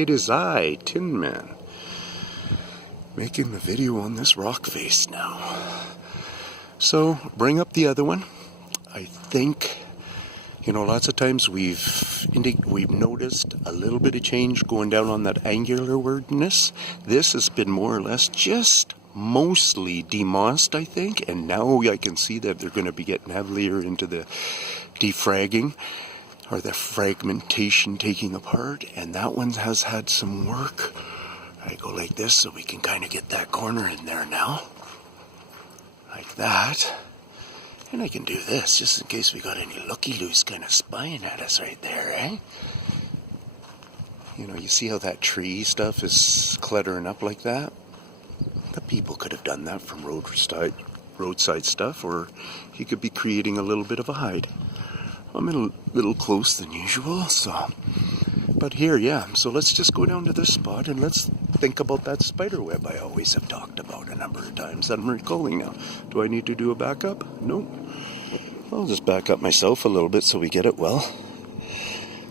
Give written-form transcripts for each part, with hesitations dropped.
it is I, Tin Man, making the video on this rock face now. So, bring up the other one. I think, lots of times we've noticed a little bit of change going down on that angularness. This has been more or less just mostly demossed, I think, and now I can see that they're going to be getting heavier into the defragging or the fragmentation taking apart, and that one has had some work. I go like this so we can kind of get that corner in there now, like that. And I can do this just in case we got any looky-loos kind of spying at us right there, eh? You see how that tree stuff is cluttering up like that? The people could have done that from roadside stuff, or he could be creating a little bit of a hide. I'm a little close than usual, but here, yeah. So let's just go down to this spot and let's think about that spider web I always have talked about a number of times that I'm recalling now. Do I need to do a backup? No. I'll just back up myself a little bit so we get it well.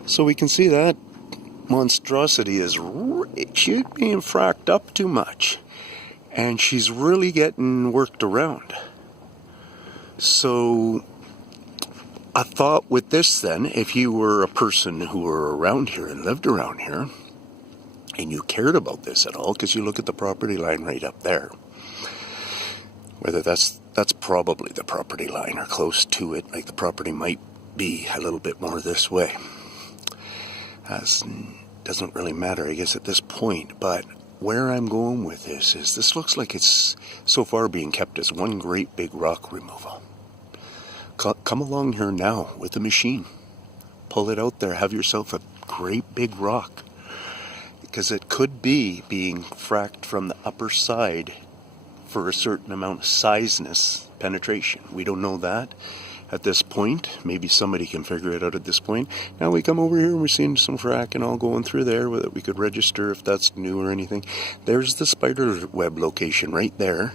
So we can see that monstrosity is she's being fracked up too much. And she's really getting worked around. So I thought with this then, if you were a person who were around here and lived around here, and you cared about this at all, because you look at the property line right up there, whether that's probably the property line or close to it, like the property might be a little bit more this way. Doesn't really matter, I guess, at this point, but where I'm going with this looks like it's so far being kept as one great big rock removal. Come along here now with a machine. Pull it out there. Have yourself a great big rock. Because it could be being fracked from the upper side for a certain amount of sizeness penetration. We don't know that at this point. Maybe somebody can figure it out at this point. Now we come over here and we're seeing some fracking all going through there that we could register if that's new or anything. There's the spider web location right there.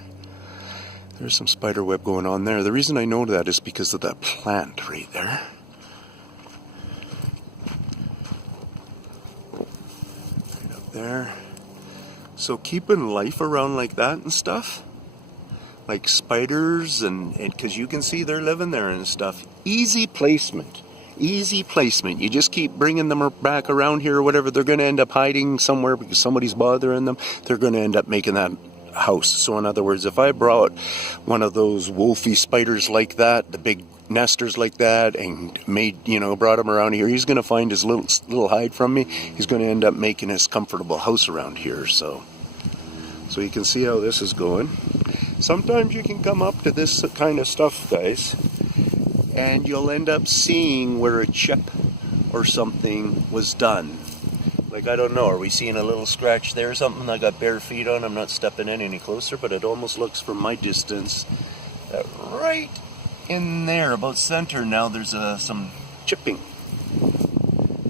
There's some spider web going on there. The reason I know that is because of that plant right there. Right up there. So keeping life around like that and stuff, like spiders, and because you can see they're living there and stuff. Easy placement. You just keep bringing them back around here or whatever. They're going to end up hiding somewhere because somebody's bothering them. They're going to end up making that house. So in other words, if I brought one of those wolfy spiders like that, the big nesters like that, and brought him around here, he's going to find his little hide from me. He's going to end up making his comfortable house around here. So you can see how this is going. Sometimes you can come up to this kind of stuff, guys, and you'll end up seeing where a chip or something was done. Like, I don't know, are we seeing a little scratch there, something I got bare feet on? I'm not stepping in any closer, but it almost looks from my distance that right in there, about center now, there's some chipping.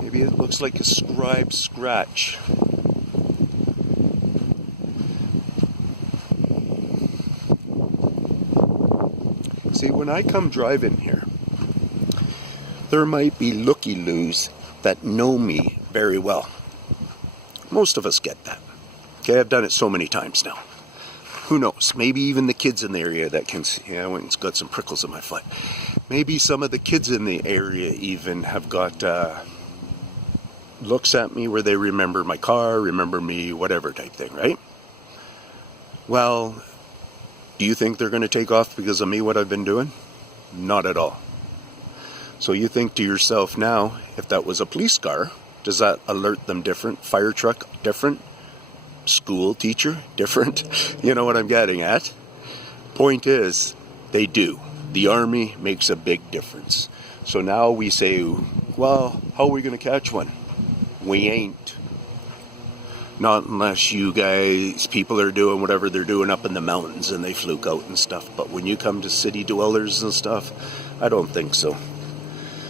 Maybe it looks like a scribe scratch. See, when I come driving here, there might be looky-loos that know me very well. Most of us get that. Okay, I've done it so many times now. Who knows? Maybe even the kids in the area that can see. I went and got some prickles in my foot. Maybe some of the kids in the area even have got looks at me where they remember my car, remember me, whatever type thing, right? Well, do you think they're going to take off because of me, what I've been doing? Not at all. So you think to yourself now, if that was a police car, does that alert them different? Fire truck, different? School teacher, different? You know what I'm getting at? Point is, they do. The Army makes a big difference. So now we say, well, how are we going to catch one? We ain't. Not unless you guys, people are doing whatever they're doing up in the mountains and they fluke out and stuff. But when you come to city dwellers and stuff, I don't think so.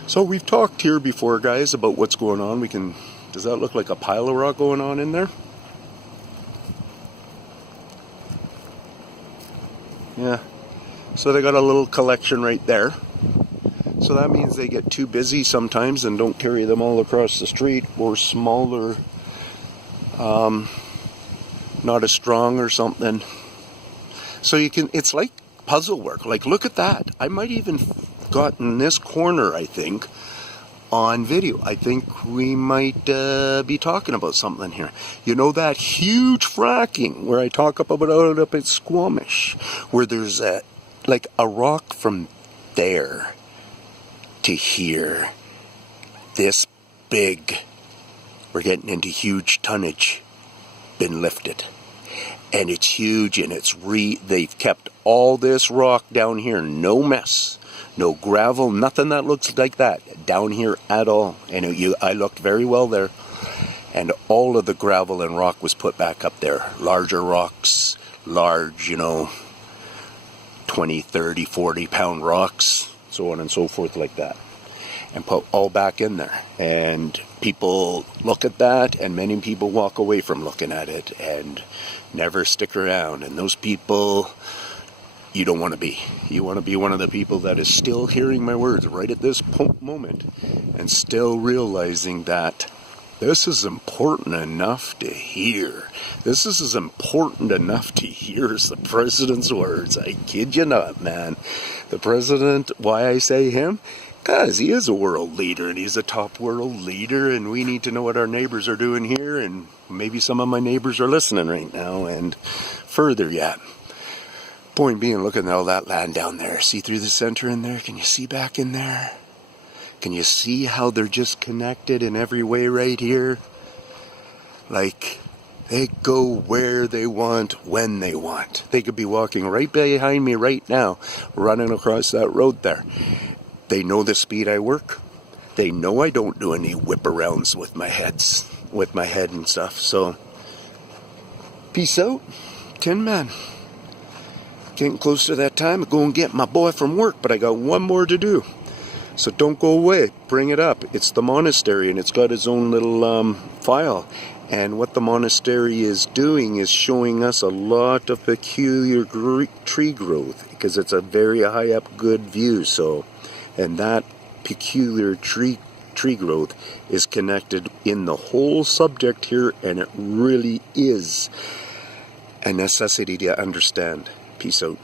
So we've talked here before, guys, about what's going on. Does that look like a pile of rock going on in there? Yeah. So they got a little collection right there. So that means they get too busy sometimes and don't carry them all across the street, or smaller not as strong or something. So you can, it's like puzzle work. Like, look at that. I might even gotten this corner, I think, on video. I think we might be talking about something here. You know that huge fracking where I talk about out up at Squamish, where there's like a rock from there to here, this big, we're getting into huge tonnage, been lifted. And it's huge, and they've kept all this rock down here, no mess, no gravel, nothing that looks like that down here at all. And I looked very well there, and all of the gravel and rock was put back up there. Larger rocks, large, 20, 30, 40 pound rocks, so on and so forth like that, and put all back in there. And people look at that, and many people walk away from looking at it and never stick around. And those people, you don't want to be. You want to be one of the people that is still hearing my words right at this moment and still realizing that this is important enough to hear. This is as important enough to hear as the president's words. I kid you not, man. The president, why I say him? Because he is a world leader, and he's a top world leader, and we need to know what our neighbors are doing here, and maybe some of my neighbors are listening right now, and further yet. Point being, look at all that land down there. See through the center in there? Can you see back in there? Can you see how they're just connected in every way right here? Like, they go where they want, when they want. They could be walking right behind me right now, running across that road there. They know the speed I work. They know I don't do any whip-arounds with my head and stuff. So, peace out, Tin Man. Getting close to that time. I go and get my boy from work, but I got one more to do. So don't go away. Bring it up. It's the monastery, and it's got its own little file. And what the monastery is doing is showing us a lot of peculiar tree growth, because it's a very high up, good view. So, and that peculiar tree growth is connected in the whole subject here, and it really is a necessity to understand. Peace out.